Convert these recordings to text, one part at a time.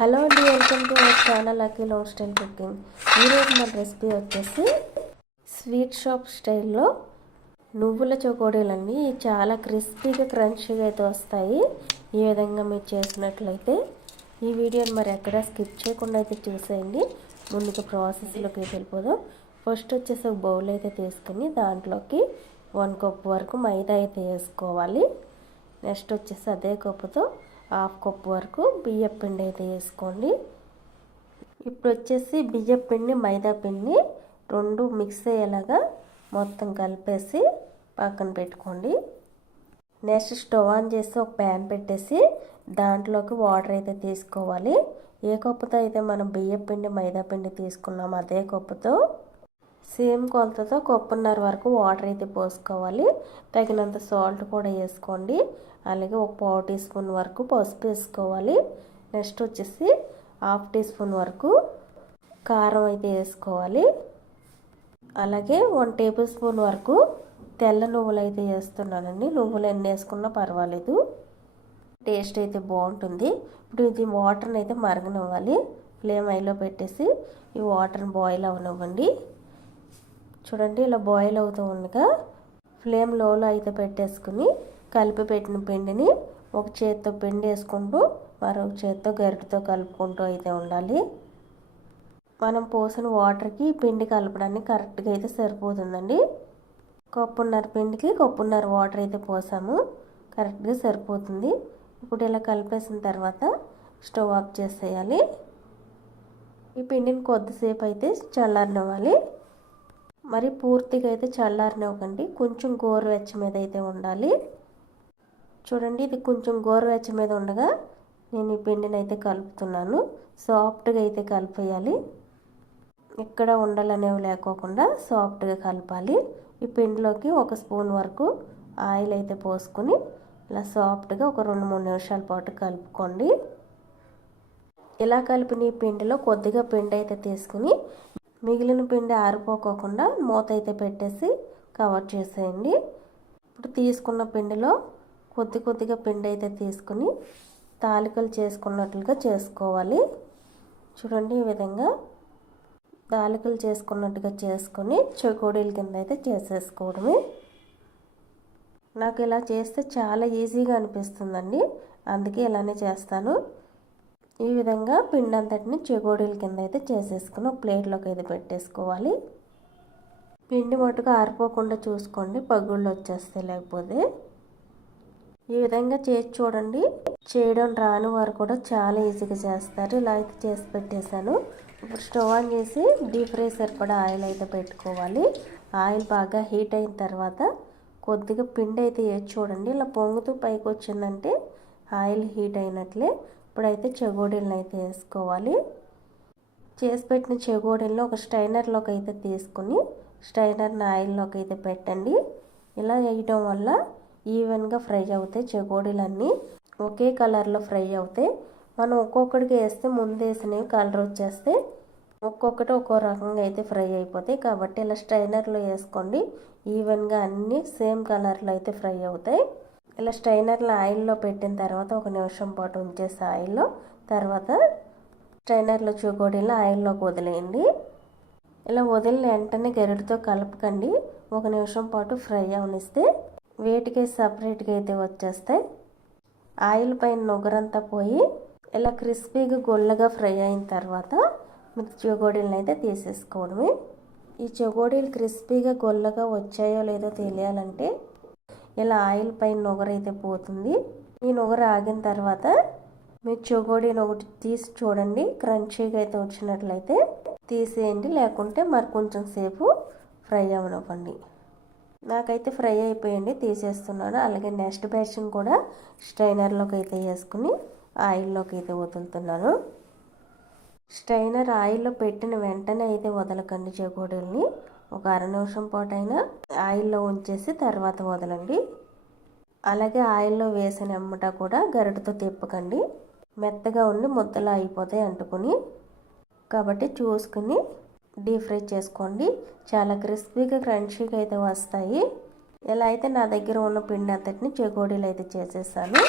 Hello అండి welcome to our channel Akhil home style cooking. ఈరోజు మన రెసిపీ వచ్చేసి స్వీట్ షాప్ స్టైల్లో నువ్వుల చకోడీలన్నీ చాలా క్రిస్పీగా క్రంచీగా అయితే వస్తాయి. ఈ విధంగా మీరు చేసినట్లయితే ఈ వీడియోని మరి ఎక్కడ స్కిప్ చేయకుండా అయితే చూసేయండి. ముందుగా ప్రాసెస్లోకి అయితే వెళ్ళిపోదాం. ఫస్ట్ వచ్చేసి ఒక బౌల్ అయితే తీసుకుని దాంట్లోకి వన్ కప్ వరకు మైదా అయితే వేసుకోవాలి. నెక్స్ట్ వచ్చేసి అదే కప్పుతో హాఫ్ కప్ వరకు బియ్యం పిండి అయితే వేసుకోండి. ఇప్పుడు వచ్చేసి బియ్యం పిండి మైదా పిండి రెండు మిక్స్ అయ్యేలాగా మొత్తం కలిపేసి పక్కన పెట్టుకోండి. నెక్స్ట్ స్టవ్ ఆన్ చేసి ఒక ప్యాన్ పెట్టేసి దాంట్లోకి వాటర్ అయితే తీసుకోవాలి. ఏ కప్పుతో అయితే మనం బియ్యం పిండి మైదా పిండి తీసుకున్నామో అదే కప్పుతో సేమ్ కొలతతో కొప్పున్నర వరకు వాటర్ అయితే పోసుకోవాలి. తగినంత సాల్ట్ కూడా వేసుకోండి. అలాగే ఒక పావు టీ స్పూన్ వరకు పసుపు వేసుకోవాలి. నెక్స్ట్ వచ్చేసి హాఫ్ టీ స్పూన్ వరకు కారం అయితే వేసుకోవాలి. అలాగే వన్ టేబుల్ స్పూన్ వరకు తెల్ల నువ్వులు అయితే వేస్తున్నానండి. నువ్వులు ఎన్ని వేసుకున్నా పర్వాలేదు. టేస్ట్ అయితే బాగుంటుంది. ఇప్పుడు ఇది వాటర్ని అయితే మరగనివ్వాలి. ఫ్లేమ్ ఐలో పెట్టేసి ఈ వాటర్ని బాయిల్ అవనివ్వండి. చూడండి ఇలా బాయిల్ అవుతూ ఉండగా ఫ్లేమ్ లోలో అయితే పెట్టేసుకుని కలిపి పెట్టిన పిండిని ఒక చేత్తో పిండి వేసుకుంటూ మరొక చేత్తో గరిటతో కలుపుకుంటూ అయితే ఉండాలి. మనం పోసిన వాటర్కి పిండి కలపడానికి కరెక్ట్గా అయితే సరిపోతుందండి. కప్పున్నర పిండికి కప్పున్నర వాటర్ అయితే పోసాము. కరెక్ట్గా సరిపోతుంది. ఇప్పుడు ఇలా కలిపేసిన తర్వాత స్టవ్ ఆఫ్ చేసేయాలి. ఈ పిండిని కొద్దిసేపు అయితే చల్లారనివ్వాలి. మరి పూర్తిగా అయితే చల్లారనివ్వకండి. కొంచెం గోరువెచ్చ మీద అయితే ఉండాలి. చూడండి ఇది కొంచెం గోరువెచ్చ మీద ఉండగా నేను ఈ పిండిని అయితే కలుపుతున్నాను. సాఫ్ట్గా అయితే కలిపేయాలి. ఎక్కడ ఉండలనేవి లేకోకుండా సాఫ్ట్గా కలపాలి. ఈ పిండిలోకి ఒక స్పూన్ వరకు ఆయిల్ అయితే పోసుకొని ఇలా సాఫ్ట్గా ఒక రెండు మూడు నిమిషాల పాటు కలుపుకోండి. ఇలా కలిపిన ఈ పిండిలో కొద్దిగా పిండి అయితే తీసుకుని మిగిలిన పిండి ఆరిపోకోకుండా మూత అయితే పెట్టేసి కవర్ చేసేయండి. ఇప్పుడు తీసుకున్న పిండిలో కొద్ది కొద్దిగా పిండి అయితే తీసుకుని తాలికలు చేసుకున్నట్లుగా చేసుకోవాలి. చూడండి ఈ విధంగా తాలికలు చేసుకున్నట్టుగా చేసుకొని చకోడీల కింద అయితే చేసేసుకోవడమే. నాకు ఇలా చేస్తే చాలా ఈజీగా అనిపిస్తుందండి. అందుకే ఇలానే చేస్తాను. ఈ విధంగా పిండి అంతటిని చెగోడీల కింద అయితే చేసేసుకుని ఒక ప్లేట్లోకి అయితే పెట్టేసుకోవాలి. పిండి మటుకు ఆరిపోకుండా చూసుకోండి పగుళ్ళు వచ్చేస్తాయి లేకపోతే. ఈ విధంగా చేసి చూడండి. చేయడం రాని వారు కూడా చాలా ఈజీగా చేస్తారు. ఇలా అయితే చేసి పెట్టేశాను. ఇప్పుడు స్టవ్ ఆన్ చేసి డీప్ ఫ్రై సరిపడా ఆయిల్ అయితే పెట్టుకోవాలి. ఆయిల్ బాగా హీట్ అయిన తర్వాత కొద్దిగా పిండి అయితే వేసి చూడండి. ఇలా పొంగుతూ పైకి వచ్చిందంటే ఆయిల్ హీట్ అయినట్లే. ఇప్పుడైతే చెగోడీలను అయితే వేసుకోవాలి. చేసి పెట్టిన చెగోడీలను ఒక స్టైనర్లోకి అయితే తీసుకుని స్టైనర్ని ఆయిల్లోకి అయితే పెట్టండి. ఇలా వేయడం వల్ల ఈవెన్గా ఫ్రై అవుతాయి చెగోడీలన్నీ. ఒకే కలర్లో ఫ్రై అవుతాయి. మనం ఒక్కొక్కడికి వేస్తే ముందు వేసినవి కలర్ వచ్చేస్తే ఒక్కొక్కటి ఒక్కో రకంగా అయితే ఫ్రై అయిపోతాయి. కాబట్టి ఇలా స్ట్రైనర్లో వేసుకోండి. ఈవెన్గా అన్నీ సేమ్ కలర్లో అయితే ఫ్రై అవుతాయి. ఇలా స్ట్రైనర్లో ఆయిల్లో పెట్టిన తర్వాత ఒక నిమిషం పాటు ఉంచేసి ఆయిల్లో తర్వాత స్ట్రైనర్లో చూకోడీలో ఆయిల్లోకి వదిలేయండి. ఇలా వదిలిన వెంటనే గరిటతో కలపకండి. ఒక నిమిషం పాటు ఫ్రై అవనిస్తే వేటికి సపరేట్గా అయితే వచ్చేస్తాయి. ఆయిల్ పైన నొగరంతా పోయి ఇలా క్రిస్పీగా గొల్లగా ఫ్రై అయిన తర్వాత మీకు చెగోడీలను అయితే తీసేసుకోవడమే. ఈ చెగోడీలు క్రిస్పీగా గొల్లగా వచ్చాయో లేదో తెలియాలంటే ఇలా ఆయిల్ పైన నొగరైతే పోతుంది. ఈ నొగర ఆగిన తర్వాత మీరు చెగోడీని ఒకటి తీసి చూడండి. క్రంచీగా అయితే వచ్చినట్లయితే తీసేయండి. లేకుంటే మరి కొంచెం సేపు ఫ్రై అవనివ్వండి నాకైతే ఫ్రై అయిపోయింది. తీసేస్తున్నాను. అలాగే నెక్స్ట్ బ్యాచ్ని కూడా స్ట్రైనర్లోకి అయితే వేసుకుని ఆయిల్లోకి అయితే వదులుతున్నాను. స్ట్రైనర్ ఆయిల్లో పెట్టిన వెంటనే అయితే వదలకండి చెగోడీల్ని. ఒక అర నిమిషం పాటు అయినా ఆయిల్లో ఉంచేసి తర్వాత వదలండి. అలాగే ఆయిల్లో వేసిన ఎమ్మట కూడా గరిటతో తిప్పకండి. మెత్తగా ఉండి ముద్దలు అయిపోతాయి అంటుకుని. కాబట్టి చూసుకుని డీప్ ఫ్రై చేసుకోండి. చాలా క్రిస్పీగా క్రంచీగా అయితే వస్తాయి. ఇలా అయితే నా దగ్గర ఉన్న పిండి అంతటిని చెగోడీలు అయితే చేసేసాను.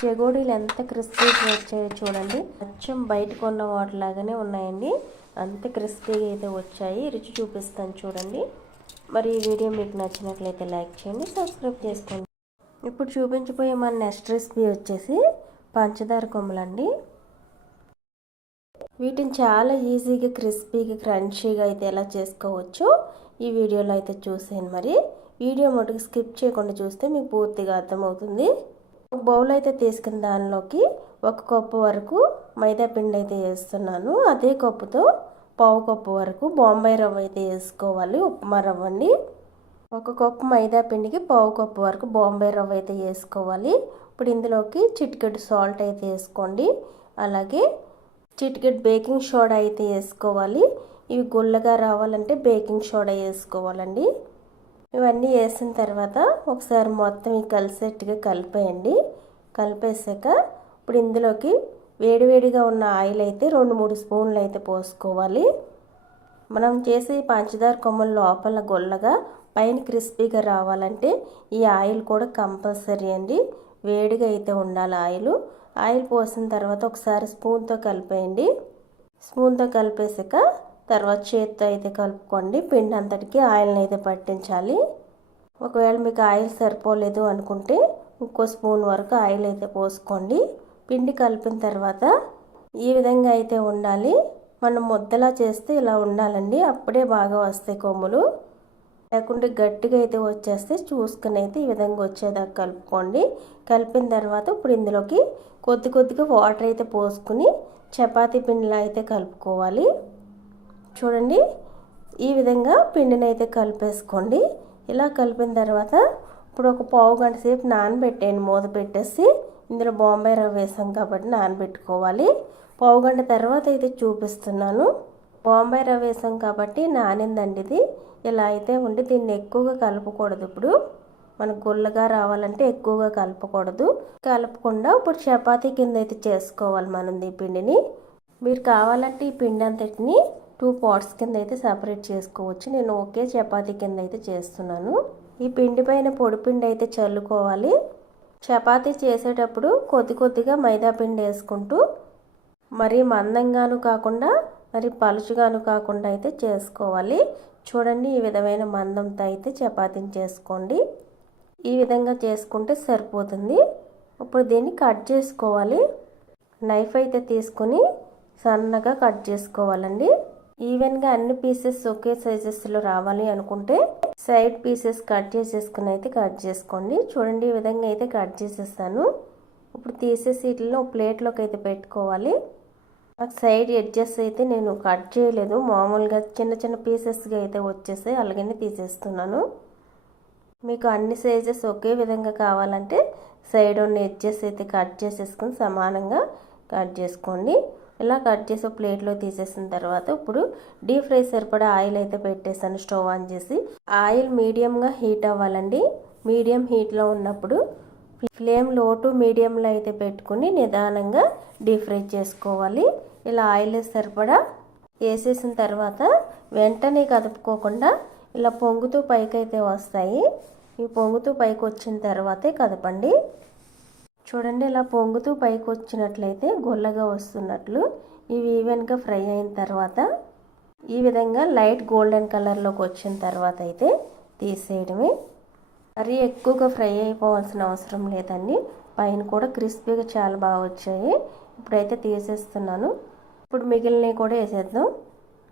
చెగోడీలు ఎంత క్రిస్పీగా వచ్చాయో చూడండి. కొంచెం బయటకు ఉన్న వాటిలాగానే ఉన్నాయండి. అంత క్రిస్పీగా అయితే వచ్చాయి. రుచి చూపిస్తాను చూడండి. మరి ఈ వీడియో మీకు నచ్చినట్లయితే లైక్ చేయండి సబ్స్క్రైబ్ చేసుకోండి. ఇప్పుడు చూపించబోయే మన నెక్స్ట్ రెసిపీ వచ్చేసి పంచదార కొమ్మలండి. వీటిని చాలా ఈజీగా క్రిస్పీగా క్రంచీగా అయితే ఎలా చేసుకోవచ్చో ఈ వీడియోలో అయితే చూసాను మరి. వీడియో మటుకు స్కిప్ చేయకుండా చూస్తే మీకు పూర్తిగా అర్థమవుతుంది. ఒక బౌల్ అయితే తీసుకున్న దానిలోకి ఒక కప్పు వరకు మైదా పిండి అయితే వేస్తున్నాను. అదే కప్పుతో పావు కప్పు వరకు బాంబే రవ్వ అయితే వేసుకోవాలి ఉప్మా రవ్వ అండి. ఒక కప్పు మైదా పిండికి పావు కప్పు వరకు బాంబే రవ్వ అయితే వేసుకోవాలి. ఇప్పుడు ఇందులోకి చిటికెట్ సాల్ట్ అయితే వేసుకోండి. అలాగే చిటికెట్ బేకింగ్ సోడా అయితే వేసుకోవాలి. ఇవి గుల్లగా రావాలంటే బేకింగ్ సోడా వేసుకోవాలండి. ఇవన్నీ వేసిన తర్వాత ఒకసారి మొత్తం ఈ కలిసేట్టుగా కలిపేయండి. కలిపేసాక ఇప్పుడు ఇందులోకి వేడివేడిగా ఉన్న ఆయిల్ అయితే రెండు మూడు స్పూన్లు అయితే పోసుకోవాలి. మనం చేసే పంచదార కొమ్మల లోపల గొల్లగా పైన క్రిస్పీగా రావాలంటే ఈ ఆయిల్ కూడా కంపల్సరీ అండి. వేడిగా అయితే ఉండాలి ఆయిల్. ఆయిల్ పోసిన తర్వాత ఒకసారి స్పూన్తో కలిపేయండి. స్పూన్తో కలిపేసాక తర్వాత చేతితో అయితే కలుపుకోండి. పిండి అంతటికి ఆయిల్ని అయితే పట్టించాలి. ఒకవేళ మీకు ఆయిల్ సరిపోలేదు అనుకుంటే ఇంకో స్పూన్ వరకు ఆయిల్ అయితే పోసుకోండి. పిండి కలిపిన తర్వాత ఈ విధంగా అయితే ఉండాలి. మనం ముద్దలా చేస్తే ఇలా ఉండాలండి. అప్పుడే బాగా వస్తాయి కొమ్ములు. లేకుంటే గట్టిగా అయితే వచ్చేస్తే చూసుకుని అయితే ఈ విధంగా వచ్చేదాకా కలుపుకోండి. కలిపిన తర్వాత ఇప్పుడు ఇందులోకి కొద్ది కొద్దిగా వాటర్ అయితే పోసుకుని చపాతీ పిండిలా అయితే కలుపుకోవాలి. చూడండి. ఈ విధంగా పిండిని అయితే కలిపేసుకోండి. ఇలా కలిపిన తర్వాత ఇప్పుడు ఒక పావు గంట సేపు నానబెట్టేయండి. మూత పెట్టేసి ఇందులో బాంబే రవ్వ వేసాం కాబట్టి నానబెట్టుకోవాలి. పావు గంట తర్వాత అయితే చూపిస్తున్నాను. బాంబే రవ్వ వేసాం కాబట్టి నానిందండి ఇది. ఇలా అయితే ఉండి దీన్ని ఎక్కువగా కలపకూడదు ఇప్పుడు. మనకు గుల్లగా రావాలంటే ఎక్కువగా కలపకూడదు. కలపకుండా ఇప్పుడు చపాతీ కింద అయితే చేసుకోవాలి మనం ఈ పిండిని. మీరు కావాలంటే ఈ పిండి అంతటిని టూ పాట్స్ కింద అయితే సపరేట్ చేసుకోవచ్చు. నేను ఒకే చపాతీ కింద అయితే చేస్తున్నాను. ఈ పిండి పైన పొడిపిండి అయితే చల్లుకోవాలి. చపాతీ చేసేటప్పుడు కొద్ది కొద్దిగా మైదా పిండి వేసుకుంటూ మరీ మందంగాను కాకుండా మరి పలుచుగాను కాకుండా అయితే చేసుకోవాలి. చూడండి ఈ విధమైన మందంతో అయితే చపాతీని చేసుకోండి. ఈ విధంగా చేసుకుంటే సరిపోతుంది. ఇప్పుడు దీన్ని కట్ చేసుకోవాలి. నైఫ్ అయితే తీసుకొని సన్నగా కట్ చేసుకోవాలండి. ఈవెన్గా అన్ని పీసెస్ ఒకే సైజెస్లో రావాలి అనుకుంటే సైడ్ పీసెస్ కట్ చేసేసుకుని అయితే కట్ చేసుకోండి. చూడండి ఈ విధంగా అయితే కట్ చేసేస్తాను. ఇప్పుడు తీసేసి వీటిలో ప్లేట్లోకి అయితే పెట్టుకోవాలి. నాకు సైడ్ ఎడ్జెస్ అయితే నేను కట్ చేయలేదు. మామూలుగా చిన్న చిన్న పీసెస్గా అయితే వచ్చేసాయి. అలాగనే తీసేస్తున్నాను. మీకు అన్ని సైజెస్ ఒకే విధంగా కావాలంటే సైడ్ ఉన్న ఎడ్జెస్ అయితే కట్ చేసేసుకుని సమానంగా కట్ చేసుకోండి. ఇలా కట్ చేసి ప్లేట్లో తీసేసిన తర్వాత ఇప్పుడు డీప్ ఫ్రై సరిపడా ఆయిల్ అయితే పెట్టేసాను స్టవ్ ఆన్ చేసి. ఆయిల్ మీడియంగా హీట్ అవ్వాలండి. మీడియం హీట్లో ఉన్నప్పుడు ఫ్లేమ్లో టు మీడియంలో అయితే పెట్టుకుని నిదానంగా డీప్ ఫ్రై చేసుకోవాలి. ఇలా ఆయిల్ సరిపడా వేసేసిన తర్వాత వెంటనే కదుపుకోకుండా ఇలా పొంగుతూ పైకి అయితే వస్తాయి. ఈ పొంగుతూ పైకి వచ్చిన తర్వాతే కదపండి. చూడండి ఇలా పొంగుతూ పైకి వచ్చినట్లయితే గొల్లగా వస్తున్నట్లు. ఇవి ఈవెన్గా ఫ్రై అయిన తర్వాత ఈ విధంగా లైట్ గోల్డెన్ కలర్లోకి వచ్చిన తర్వాత అయితే తీసేయడమే. మరీ ఎక్కువగా ఫ్రై అయిపోవాల్సిన అవసరం లేదండి. పైన కూడా క్రిస్పీగా చాలా బాగా వచ్చాయి. ఇప్పుడైతే తీసేస్తున్నాను. ఇప్పుడు మిగిలినవి కూడా వేసేద్దాం.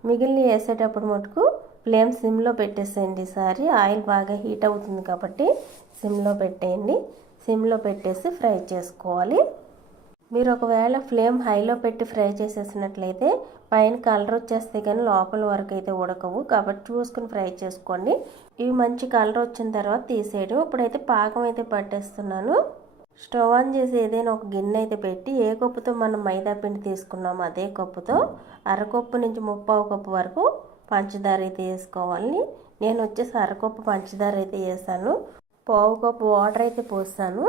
మిగిలినవి వేసేటప్పుడు మటుకు ఫ్లేమ్ సిమ్లో పెట్టేసేయండి. ఈసారి ఆయిల్ బాగా హీట్ అవుతుంది కాబట్టి సిమ్లో పెట్టేయండి. సిమ్లో పెట్టేసి ఫ్రై చేసుకోవాలి. మీరు ఒకవేళ ఫ్లేమ్ హైలో పెట్టి ఫ్రై చేసేసినట్లయితే పైన కలర్ వచ్చేస్తే కానీ లోపల వరకు అయితే ఉడకవు. కాబట్టి చూసుకుని ఫ్రై చేసుకోండి. ఇవి మంచి కలర్ వచ్చిన తర్వాత తీసేయడం. ఇప్పుడైతే పాకం అయితే పట్టేస్తున్నాను. స్టవ్ ఆన్ చేసి ఏదైనా ఒక గిన్నె అయితే పెట్టి ఏ కప్పుతో మనం మైదా పిండి తీసుకున్నామో అదే కప్పుతో అరకప్పు నుంచి ముప్పావు కప్పు వరకు పంచదార అయితే వేసుకోవాలి. నేను వచ్చేసి అరకప్పు పంచదార అయితే వేసాను. పావు కప్పు వాటర్ అయితే పోస్తాను.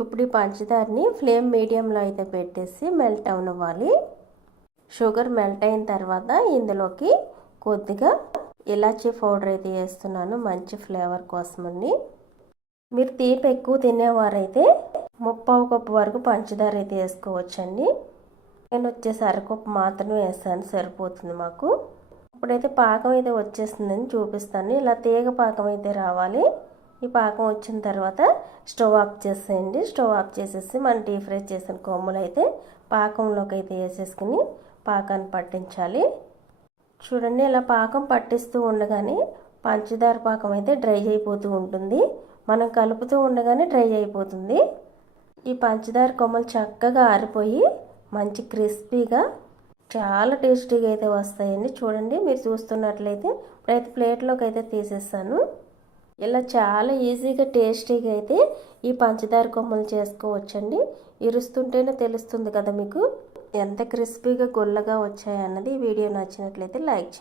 ఇప్పుడు ఈ పంచదారని ఫ్లేమ్ మీడియంలో అయితే పెట్టేసి మెల్ట్ అవనివ్వాలి. షుగర్ మెల్ట్ అయిన తర్వాత ఇందులోకి కొద్దిగా ఇలాచీ పౌడర్ అయితే వేస్తున్నాను మంచి ఫ్లేవర్ కోసమండి మీరు తీపి ఎక్కువ తినేవారైతే ముప్పావు కప్పు వరకు పంచదార అయితే వేసుకోవచ్చండి. నేను వచ్చేసి అరకప్పు మాత్రమే వేస్తాను సరిపోతుంది మాకు. ఇప్పుడైతే పాకం అయితే వచ్చేస్తుందని చూపిస్తాను. ఇలా తీగ పాకం అయితే రావాలి. ఈ పాకం వచ్చిన తర్వాత స్టవ్ ఆఫ్ చేసేయండి. స్టవ్ ఆఫ్ చేసేసి మనం డీ ఫ్రై చేసిన కొమ్ములు అయితే పాకంలోకి అయితే వేసేసుకుని పాకాన్ని పట్టించాలి. చూడండి ఇలా పాకం పట్టిస్తూ ఉండగానే పంచదార పాకం అయితే డ్రై అయిపోతూ ఉంటుంది. మనం కలుపుతూ ఉండగానే డ్రై అయిపోతుంది. ఈ పంచదార కొమ్మలు చక్కగా ఆరిపోయి మంచి క్రిస్పీగా చాలా టేస్టీగా అయితే వస్తాయండి. చూడండి మీరు చూస్తున్నట్లయితే ఇప్పుడైతే ప్లేట్లోకి అయితే తీసేస్తాను ఇలా చాలా ఈజీగా టేస్టీగా అయితే ఈ పంచదార కొమ్మలు చేసుకోవచ్చండి. ఇరుస్తుంటేనే తెలుస్తుంది కదా మీకు. ఎంత క్రిస్పీగా గొల్లగా వచ్చాయన్నది వీడియో నచ్చినట్లయితే లైక్ చేయండి.